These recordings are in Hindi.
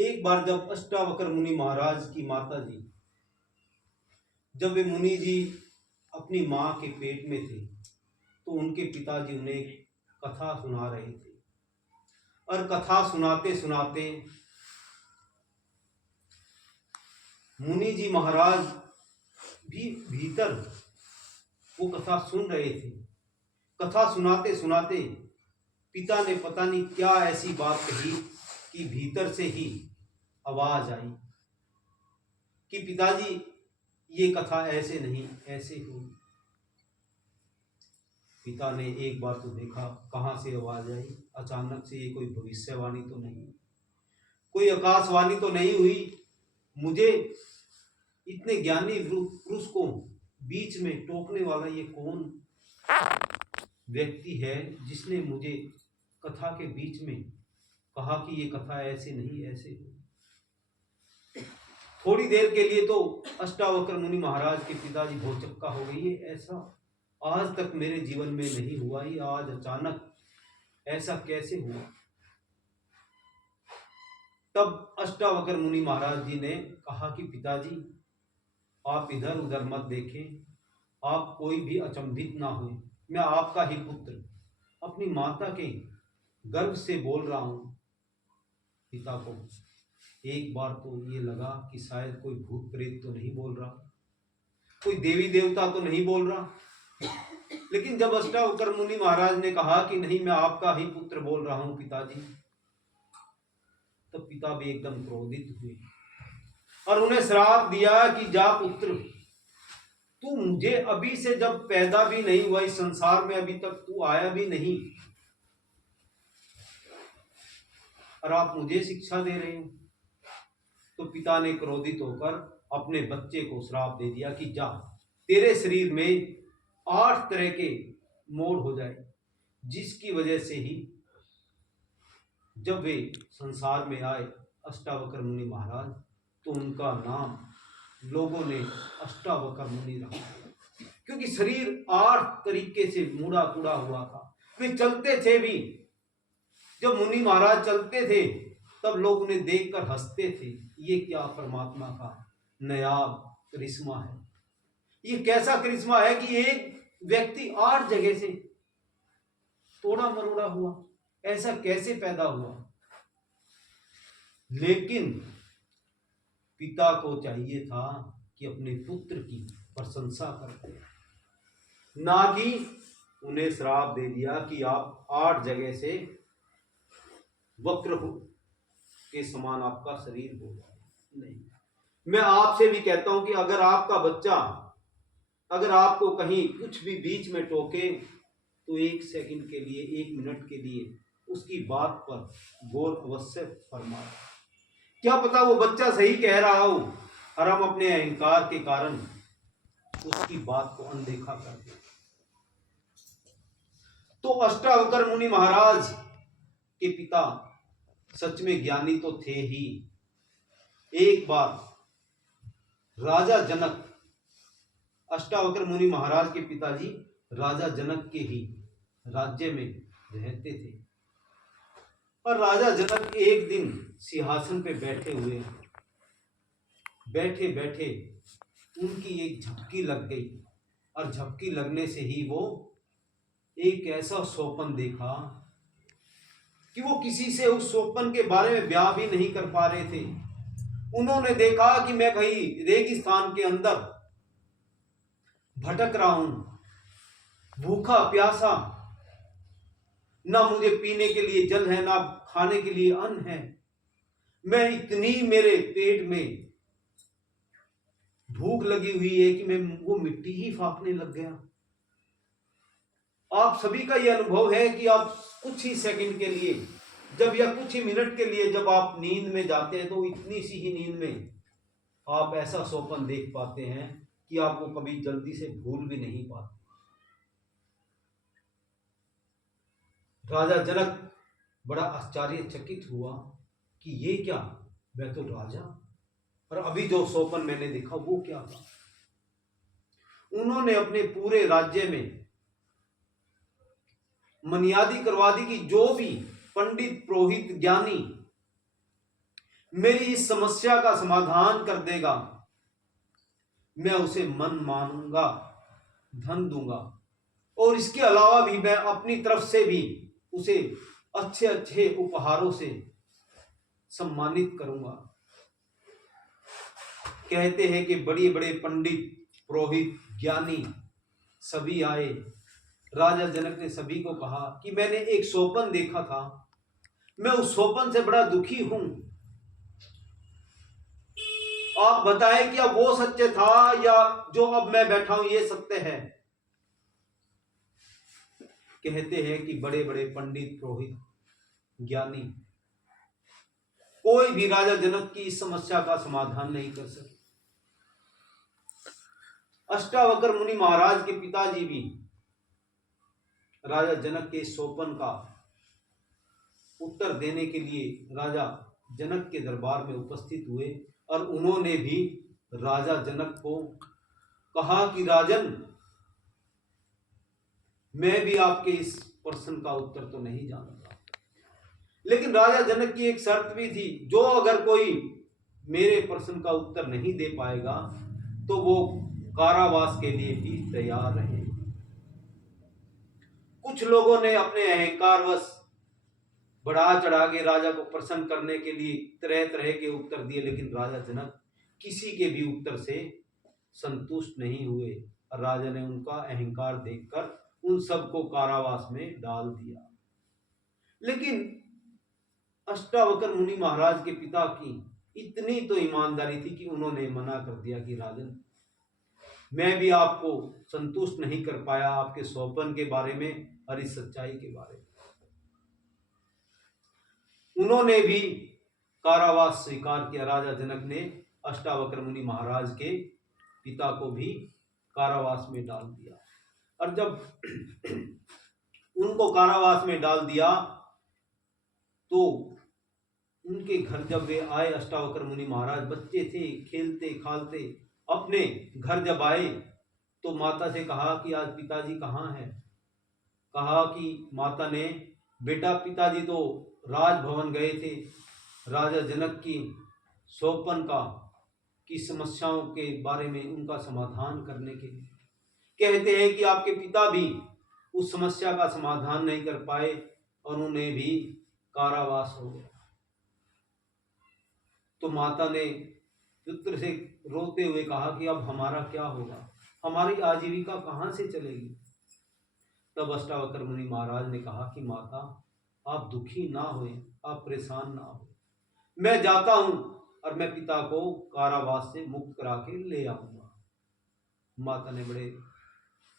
एक बार जब अष्टावक्र मुनि महाराज की माता जी, जब वे मुनि जी अपनी माँ के पेट में थे, तो उनके पिताजी उन्हें एक कथा सुना रहे थे। और कथा सुनाते सुनाते मुनि जी महाराज भी भीतर वो कथा सुन रहे थे। कथा सुनाते सुनाते पिता ने पता नहीं क्या ऐसी बात कही कि भीतर से ही आवाज आई कि पिताजी, ये कथा ऐसे नहीं ऐसे हुई। पिता ने एक बार तो देखा, कहाँ से आवाज आई, अचानक से। ये कोई भविष्यवाणी तो नहीं, कोई आकाशवाणी तो नहीं हुई। मुझे इतने ज्ञानी पुरुष को बीच में टोकने वाला ये कौन व्यक्ति है जिसने मुझे कथा के बीच में कहा कि ये कथा ऐसे नहीं ऐसे हुई। थोड़ी देर के लिए तो अष्टावक्र मुनि महाराज के पिताजी भौचक्का हो गई। ये ऐसा आज तक मेरे जीवन में नहीं हुआ, ये आज अचानक ऐसा कैसे हुआ। तब अष्टावक्र मुनि महाराज जी ने कहा कि पिताजी, आप इधर उधर मत देखें, आप कोई भी अचंभित ना हुए। मैं आपका ही पुत्र अपनी माता के गर्भ से बोल रहा हूं। पिता को एक बार तो ये लगा कि शायद कोई भूत प्रेत तो नहीं बोल रहा, कोई देवी देवता तो नहीं बोल रहा। लेकिन जब अष्टावक्र मुनि महाराज ने कहा कि नहीं, मैं आपका ही पुत्र बोल रहा हूं पिताजी, तब पिता भी एकदम क्रोधित हुए और उन्हें श्राप दिया कि जा पुत्र, तू मुझे अभी से जब पैदा भी नहीं हुआ इस संसार में, अभी तक तू आया भी नहीं, और आप मुझे शिक्षा दे रहे हो। तो पिता ने क्रोधित होकर अपने बच्चे को श्राप दे दिया कि जा, तेरे शरीर में 8 तरह के मोड़ हो जाए, जिसकी वजह से ही जब वे संसार में आए अष्टावक्र मुनि महाराज, तो उनका नाम लोगों ने अष्टावक्र मुनि रखा, क्योंकि शरीर 8 तरीके से मुड़ा तुड़ा हुआ था। वे चलते थे भी, जब मुनि महाराज चलते थे तब लोग उन्हें देखकर हंसते थे। ये क्या परमात्मा का नायाब करिश्मा है, ये कैसा करिश्मा है कि एक व्यक्ति 8 जगह से तोड़ा मरोड़ा हुआ, ऐसा कैसे पैदा हुआ। लेकिन पिता को चाहिए था कि अपने पुत्र की प्रशंसा करते, ना कि उन्हें श्राप दे दिया कि आप 8 जगह से वक्र हो के समान आपका शरीर हो। नहीं, मैं आपसे भी कहता हूं कि अगर आपका बच्चा अगर आपको कहीं कुछ भी बीच में टोके, तो 1 सेकंड के लिए, 1 मिनट के लिए उसकी बात पर गौर अवश्य फरमाए। क्या पता वो बच्चा सही कह रहा हो और हम अपने अहंकार के कारण उसकी बात को अनदेखा कर दें। तो अष्टावक्र मुनि महाराज के पिता सच में ज्ञानी तो थे ही। एक बार राजा जनक, अष्टावक्र मुनि महाराज के पिताजी राजा जनक के ही राज्य में रहते थे, और राजा जनक एक दिन सिंहासन पे बैठे हुए, बैठे बैठे उनकी एक झपकी लग गई, और झपकी लगने से ही वो एक ऐसा स्वप्न देखा कि वो किसी से उस स्वप्न के बारे में ब्याह भी नहीं कर पा रहे थे। उन्होंने देखा कि मैं कहीं रेगिस्तान के अंदर भटक रहा हूं, भूखा प्यासा, ना मुझे पीने के लिए जल है, ना खाने के लिए अन्न है। मैं इतनी मेरे पेट में भूख लगी हुई है कि मैं वो मिट्टी ही फाकने लग गया। आप सभी का यह अनुभव है कि आप कुछ ही सेकंड के लिए जब, या कुछ ही मिनट के लिए जब आप नींद में जाते हैं, तो इतनी सी ही नींद में आप ऐसा स्वप्न देख पाते हैं कि आपको कभी जल्दी से भूल भी नहीं पाते। राजा जनक बड़ा आश्चर्यचकित हुआ कि ये क्या, मैं तो राजा, और अभी जो स्वप्न मैंने देखा वो क्या था। उन्होंने अपने पूरे राज्य में मनियादी करवा दी कि जो भी पंडित, पुरोहित, ज्ञानी मेरी इस समस्या का समाधान कर देगा, मैं उसे मन मानूंगा, धन दूंगा, और इसके अलावा भी मैं अपनी तरफ से भी उसे अच्छे अच्छे उपहारों से सम्मानित करूंगा। कहते हैं कि बड़े बड़े पंडित, पुरोहित, ज्ञानी सभी आए। राजा जनक ने सभी को कहा कि मैंने एक स्वप्न देखा था, मैं उस स्वप्न से बड़ा दुखी हूं, आप बताएं क्या वो सत्य था या जो अब मैं बैठा हूं ये सत्य है। कहते हैं कि बड़े बड़े पंडित, पुरोहित, ज्ञानी कोई भी राजा जनक की इस समस्या का समाधान नहीं कर सके। अष्टावक्र मुनि महाराज के पिताजी भी राजा जनक के स्वप्न का उत्तर देने के लिए राजा जनक के दरबार में उपस्थित हुए, और उन्होंने भी राजा जनक को कहा कि राजन, मैं भी आपके इस प्रश्न का उत्तर तो नहीं जानता, लेकिन राजा जनक की एक शर्त भी थी, जो अगर कोई मेरे प्रश्न का उत्तर नहीं दे पाएगा तो वो कारावास के लिए भी तैयार रहे। कुछ लोगों ने अपने अहंकारवश बढ़ा चढ़ा के राजा को प्रसन्न करने के लिए तरह तरह के उत्तर दिए, लेकिन राजा जनक किसी के भी उत्तर से संतुष्ट नहीं हुए, और राजा ने उनका अहंकार देखकर उन सबको कारावास में डाल दिया। लेकिन अष्टावक्र मुनि महाराज के पिता की इतनी तो ईमानदारी थी कि उन्होंने मना कर दिया कि राजन, मैं भी आपको संतुष्ट नहीं कर पाया आपके स्वप्न के बारे में और इस सच्चाई के बारे में। उन्होंने भी कारावास स्वीकार किया। राजा जनक ने अष्टावक्र मुनि महाराज के पिता को भी कारावास में डाल दिया, और जब उनको कारावास में डाल दिया तो उनके घर जब वे आए, अष्टावक्र मुनि महाराज बच्चे थे, खेलते खालते अपने घर जब आए तो माता से कहा कि आज पिताजी कहाँ हैं। कहा कि माता ने, बेटा पिताजी तो राजभवन गए थे राजा जनक की स्वप्न की समस्याओं के बारे में उनका समाधान करने के लिए। कहते हैं कि आपके पिता भी उस समस्या का समाधान नहीं कर पाए और उन्हें भी कारावास हो गया। तो माता ने पुत्र से रोते हुए कहा कि अब हमारा क्या होगा, हमारी आजीविका कहाँ से चलेगी। तब अष्टावक्र मुनि महाराज ने कहा कि माता, आप दुखी ना होए, आप परेशान ना हो, मैं जाता हूं और मैं पिता को कारावास से मुक्त करा के ले आऊंगा। माता ने बड़े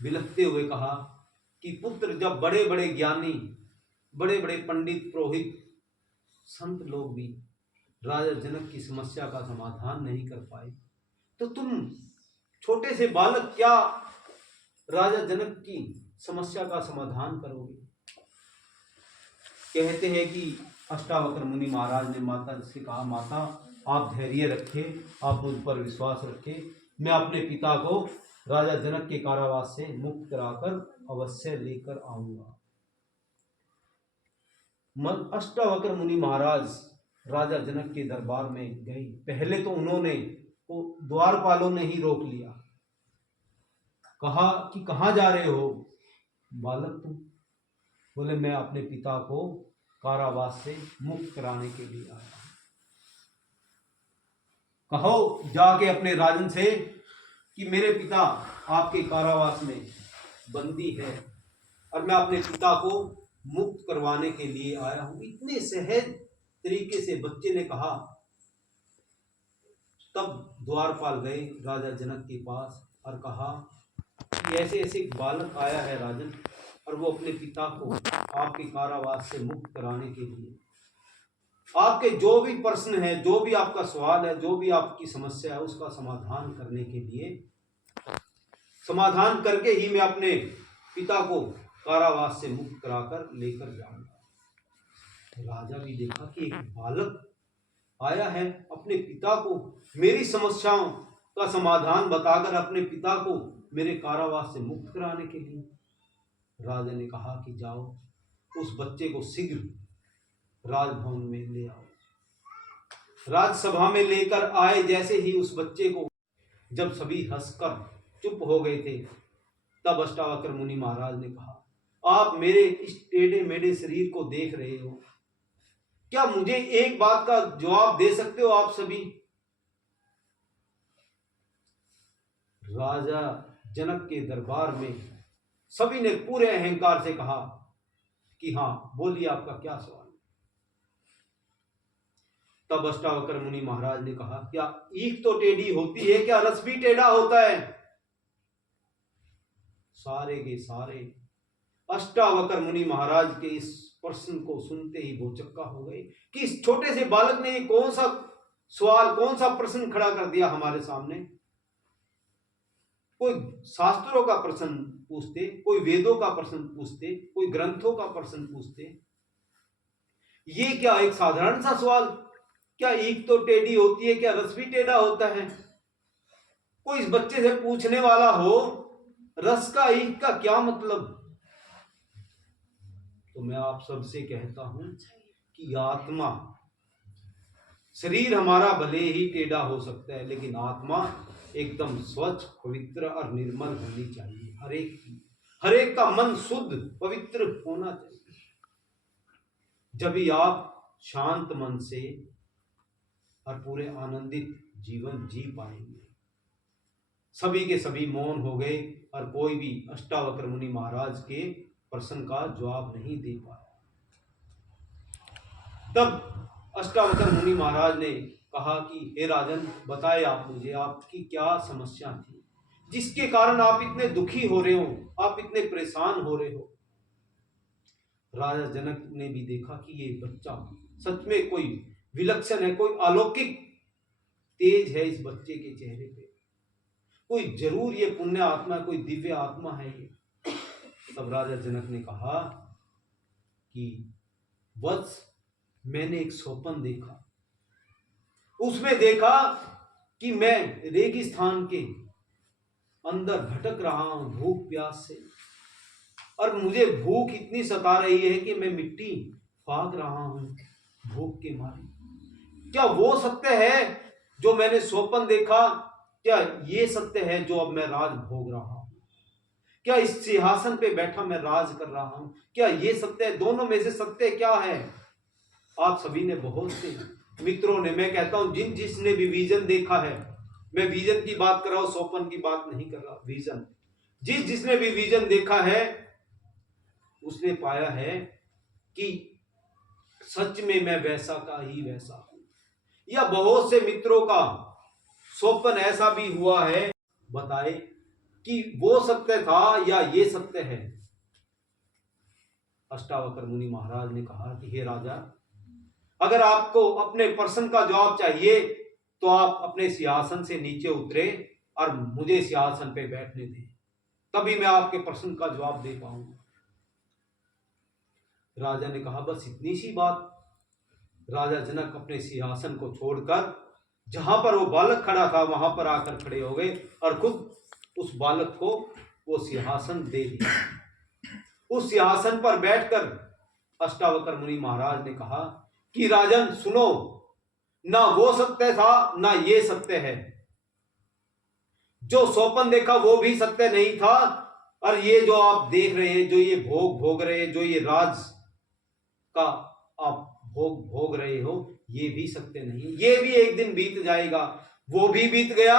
बिलखते हुए कहा कि पुत्र, जब बड़े बड़े ज्ञानी, बड़े बड़े पंडित, पुरोहित, संत लोग भी राजा जनक की समस्या का समाधान नहीं कर पाए, तो तुम छोटे से बालक क्या राजा जनक की समस्या का समाधान करोगे। कहते हैं कि अष्टावक्र मुनि महाराज ने माता से कहा, माता आप धैर्य रखें, आप मुझ पर विश्वास रखें, मैं अपने पिता को राजा जनक के कारावास से मुक्त कराकर अवश्य लेकर आऊंगा। अष्टावक्र मुनि महाराज राजा जनक के दरबार में गए। पहले तो उन्होंने द्वारपालों ने ही रोक लिया, कहा कि कहाँ जा रहे हो बालक तुम। बोले, मैं अपने पिता को कारावास से मुक्त कराने के लिए आया। कहो जाके अपने राजन से कि मेरे पिता आपके कारावास में बंदी है और मैं अपने पिता को मुक्त करवाने के लिए आया हूं। इतने सहज तरीके से बच्चे ने कहा। तब द्वारपाल गए राजा जनक के पास और कहा कि ऐसे ऐसे बालक आया है राजन, और वो अपने पिता को आपके कारावास से मुक्त कराने के लिए, आपके जो भी प्रश्न है, जो भी आपका सवाल है, जो भी आपकी समस्या है, उसका समाधान करने के लिए, समाधान करके ही मैं अपने पिता को कारावास से मुक्त कराकर लेकर जाऊंगा। राजा भी देखा कि एक बालक आया है अपने पिता को मेरी समस्याओं का समाधान बताकर अपने पिता को मेरे कारावास से मुक्त कराने के लिए। राजा ने कहा कि जाओ उस बच्चे को शीघ्र राजभवन में ले आओ। राजसभा में लेकर आए। जैसे ही उस बच्चे को जब सभी हंसकर चुप हो गए थे, तब अष्टावक्र मुनि महाराज ने कहा, आप मेरे इस टेढ़े मेढ़े शरीर को देख रहे हो, क्या मुझे एक बात का जवाब दे सकते हो आप सभी? राजा जनक के दरबार में सभी ने पूरे अहंकार से कहा कि हाँ, बोलिए, आपका क्या सवाल है? तब अष्टावक्र मुनि महाराज ने कहा, क्या ईख तो टेढ़ी होती है, क्या रस भी टेढ़ा होता है? सारे के सारे अष्टावक्र मुनि महाराज के इस प्रश्न को सुनते ही भौचक्का हो गए कि इस छोटे से बालक ने कौन सा सवाल, कौन सा प्रश्न खड़ा कर दिया हमारे सामने। कोई शास्त्रों का प्रश्न पूछते, कोई वेदों का प्रश्न पूछते, कोई ग्रंथों का प्रश्न पूछते। ये क्या एक साधारण सा सवाल, क्या ईख तो टेढ़ी होती है, क्या रस भी टेढ़ा होता है? कोई इस बच्चे से पूछने वाला हो, रस का ईख का क्या मतलब? तो मैं आप सबसे कहता हूं कि आत्मा, शरीर हमारा भले ही टेढ़ा हो सकता है, लेकिन आत्मा एकदम स्वच्छ, पवित्र और निर्मल होनी चाहिए। हर एक का मन शुद्ध पवित्र होना चाहिए। जब ही आप शांत मन से और पूरे आनंदित जीवन जी पाएंगे। सभी के सभी मौन हो गए और कोई भी अष्टावक्र मुनि महाराज के प्रश्न का जवाब नहीं दे पाया। तब अष्टावक्र मुनि महाराज ने कहा कि हे राजन, बताए आप मुझे, आपकी क्या समस्या थी जिसके कारण आप इतने दुखी हो रहे हो, आप इतने परेशान हो रहे हो। राजा जनक ने भी देखा कि ये बच्चा सच में कोई विलक्षण है, कोई अलौकिक तेज है इस बच्चे के चेहरे पे, कोई जरूर ये पुण्य आत्मा, कोई दिव्य आत्मा है ये। तब राजा जनक ने कहा कि वत्स, मैंने एक स्वप्न देखा, उसमें देखा कि मैं रेगिस्तान के अंदर भटक रहा हूं भूख प्यास से, और मुझे भूख इतनी सता रही है कि मैं मिट्टी फाक रहा हूं भूख के मारे। क्या वो सत्य है जो मैंने स्वप्न देखा? क्या ये सत्य है जो अब मैं राज भोग रहा हूं? क्या इस सिंहासन पे बैठा मैं राज कर रहा हूं? क्या ये सत्य है? दोनों में से सत्य क्या है? आप सभी ने, बहुत से मित्रों ने, मैं कहता हूं जिसने भी विजन देखा है, मैं विजन की बात कर रहा हूं, स्वप्न की बात नहीं कर रहा, विजन, जिसने भी विजन देखा है उसने पाया है कि सच में मैं वैसा का ही वैसा हूं। या बहुत से मित्रों का स्वप्न ऐसा भी हुआ है, बताए कि वो सत्य था या ये सत्य है। अष्टावक्र मुनि महाराज ने कहा कि हे राजा, अगर आपको अपने प्रश्न का जवाब चाहिए तो आप अपने सिंहासन से नीचे उतरे और मुझे सिंहासन पे बैठने दें, तभी मैं आपके प्रश्न का जवाब दे पाऊंगा। राजा ने कहा, बस इतनी सी बात? राजा जनक अपने सिंहासन को छोड़कर जहां पर वो बालक खड़ा था वहां पर आकर खड़े हो गए और खुद उस बालक को वो सिंहासन दे दिया। उस सिंहासन पर बैठकर अष्टावक्र मुनि महाराज ने कहा कि राजन सुनो, ना वो सत्य था ना ये सत्य है। जो स्वप्न देखा वो भी सत्य नहीं था, और ये जो आप देख रहे हैं, जो ये भोग रहे हैं, जो ये राज का आप भोग रहे हो, ये भी सत्य नहीं। ये भी एक दिन बीत जाएगा, वो भी बीत गया,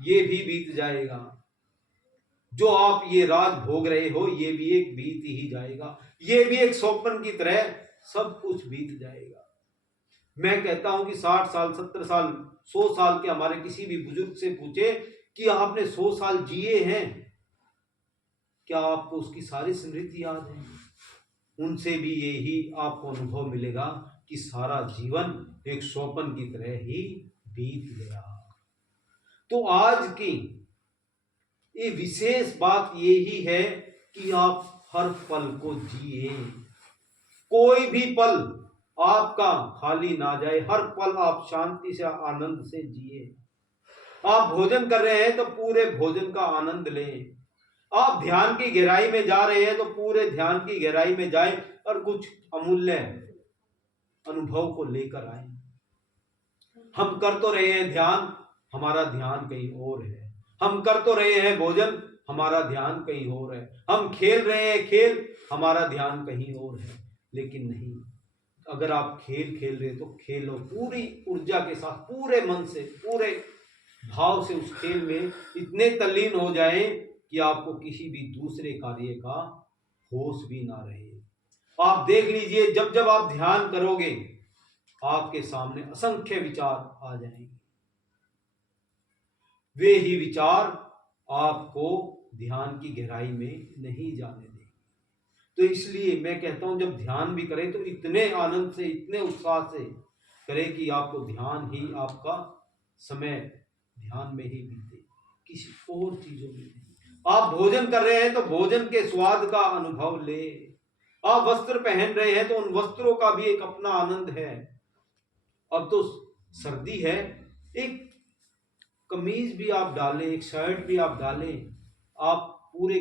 ये भी बीत जाएगा। जो आप ये राज भोग रहे हो ये भी एक बीत ही जाएगा, ये भी एक स्वप्न की तरह सब कुछ बीत जाएगा। मैं कहता हूं कि 60 साल, 70 साल, 100 साल के हमारे किसी भी बुजुर्ग से पूछे कि आपने 100 साल जिए हैं, क्या आपको उसकी सारी स्मृति याद है? उनसे भी यही आपको अनुभव मिलेगा कि सारा जीवन एक स्वप्न की तरह ही बीत गया। तो आज की ये विशेष बात यही है कि आप हर पल को जिए, कोई भी पल आपका खाली ना जाए, हर पल आप शांति से आनंद से जिए। आप भोजन कर रहे हैं तो पूरे भोजन का आनंद लें, आप ध्यान की गहराई में जा रहे हैं तो पूरे ध्यान की गहराई में जाएं और कुछ अमूल्य अनुभव को लेकर आए। हम कर तो रहे हैं ध्यान, हमारा ध्यान कहीं और है। हम कर तो रहे हैं भोजन, हमारा ध्यान कहीं और है। हम खेल रहे हैं खेल, हमारा ध्यान कहीं और है। लेकिन नहीं, अगर आप खेल खेल रहे तो खेलो पूरी ऊर्जा के साथ, पूरे मन से, पूरे भाव से उस खेल में इतने तल्लीन हो जाएं कि आपको किसी भी दूसरे कार्य का होश भी ना रहे। आप देख लीजिए, जब जब आप ध्यान करोगे आपके सामने असंख्य विचार आ जाएंगे। वे ही विचार आपको ध्यान की गहराई में नहीं जाने देंगे। तो इसलिए मैं कहता हूं, जब ध्यान भी करें तो इतने आनंद से, इतने उत्साह से करें कि आपको ध्यान ही आपका समय ध्यान में ही बीते, किसी और चीजों में नहीं। आप भोजन कर रहे हैं तो भोजन के स्वाद का अनुभव ले। आप वस्त्र पहन रहे हैं तो उन वस्त्रों का भी एक अपना आनंद है। अब तो सर्दी है, एक कमीज भी आप डालें, एक शर्ट भी आप डालें, आप पूरे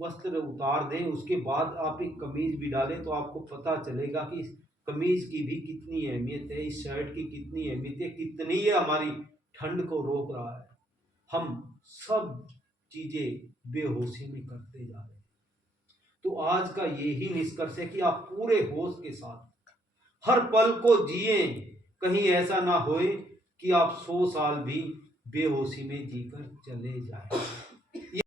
वस्त्र उतार दें, उसके बाद आप एक कमीज भी डालें तो आपको पता चलेगा कि इस कमीज की भी कितनी अहमियत है, इस शर्ट की कितनी अहमियत है, कितनी ये हमारी ठंड को रोक रहा है। हम सब चीजें बेहोशी में करते जा रहे हैं। तो आज का यही निष्कर्ष है कि आप पूरे होश के साथ हर पल को जिए। कहीं ऐसा ना होए कि आप 100 साल भी बेहोशी में जीकर चले जाएं।